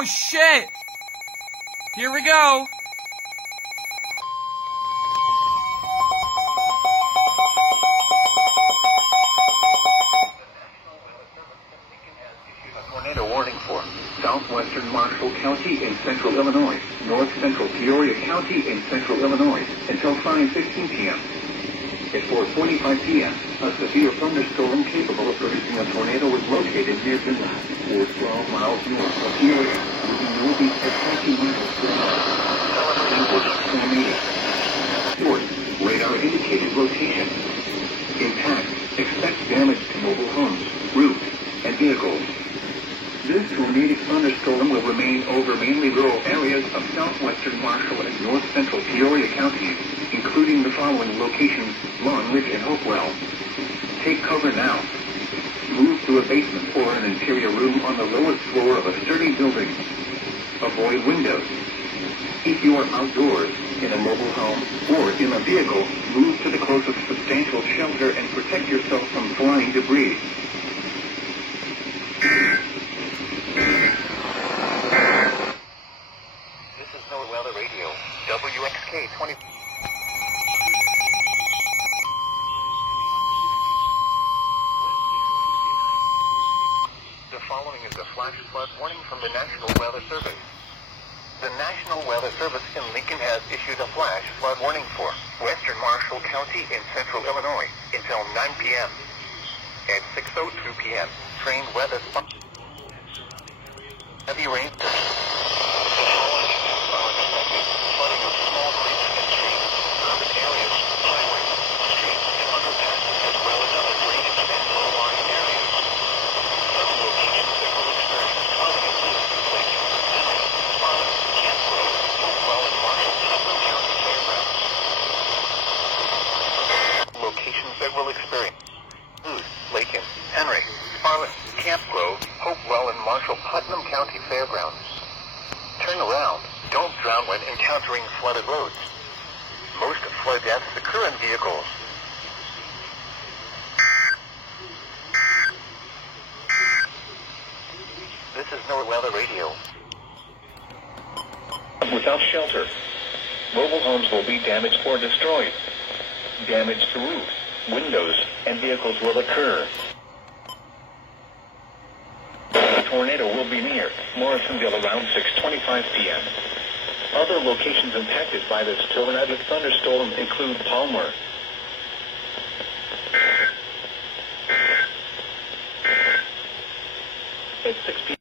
Oh, shit! Here we go. Tornado warning for southwestern Marshall County in central Illinois, north central Peoria County in central Illinois until 5:15 p.m. At 4:45 p.m., a severe thunderstorm capable of producing a tornado was located near Billa, or 12 miles north of Peoria, moving northeast at 20 miles per hour. Tornado. Source: radar indicated rotation. Impact: expect damage to mobile homes, roofs, and vehicles. This tornadic thunderstorm will remain over mainly rural areas of southwestern Marshall and north-central Peoria counties, including the following locations: Long Ridge and Hopewell. Take cover now. Move to a basement or an interior room on the lowest floor of a sturdy building. Avoid windows. If you are outdoors, in a mobile home, or in a vehicle, move to the closest substantial shelter and protect yourself from flying debris. This is NOAA Weather Radio, WXK 20. The following is a flash flood warning from the National Weather Service. The National Weather Service in Lincoln has issued a flash flood warning for western Marshall County in central Illinois until 9 p.m. At 6:02 p.m., trained weather spots heavy rain. Flooding of small creeks and streams, urban areas, highways, streets, and underpasses, as well as other drainage and low-lying areas. Some locations that will experience flooding include Lake Henry, Sparta, Camp Grove, Hopewell, and Marshall Putnam County Fairgrounds. Locations that will experience Lake Henry, Sparta, Camp Grove, Hopewell, and Marshall Putnam County Fairgrounds. Turn around. Don't drown when encountering flooded roads. Most flood deaths occur in vehicles. This is NOAA Weather Radio. Without shelter, mobile homes will be damaged or destroyed. Damage to roofs, windows, and vehicles will occur. A tornado will be near Morrisonville around 6:25 p.m. Other locations impacted by this tornadic thunderstorm include Palmer, at 6 p.m.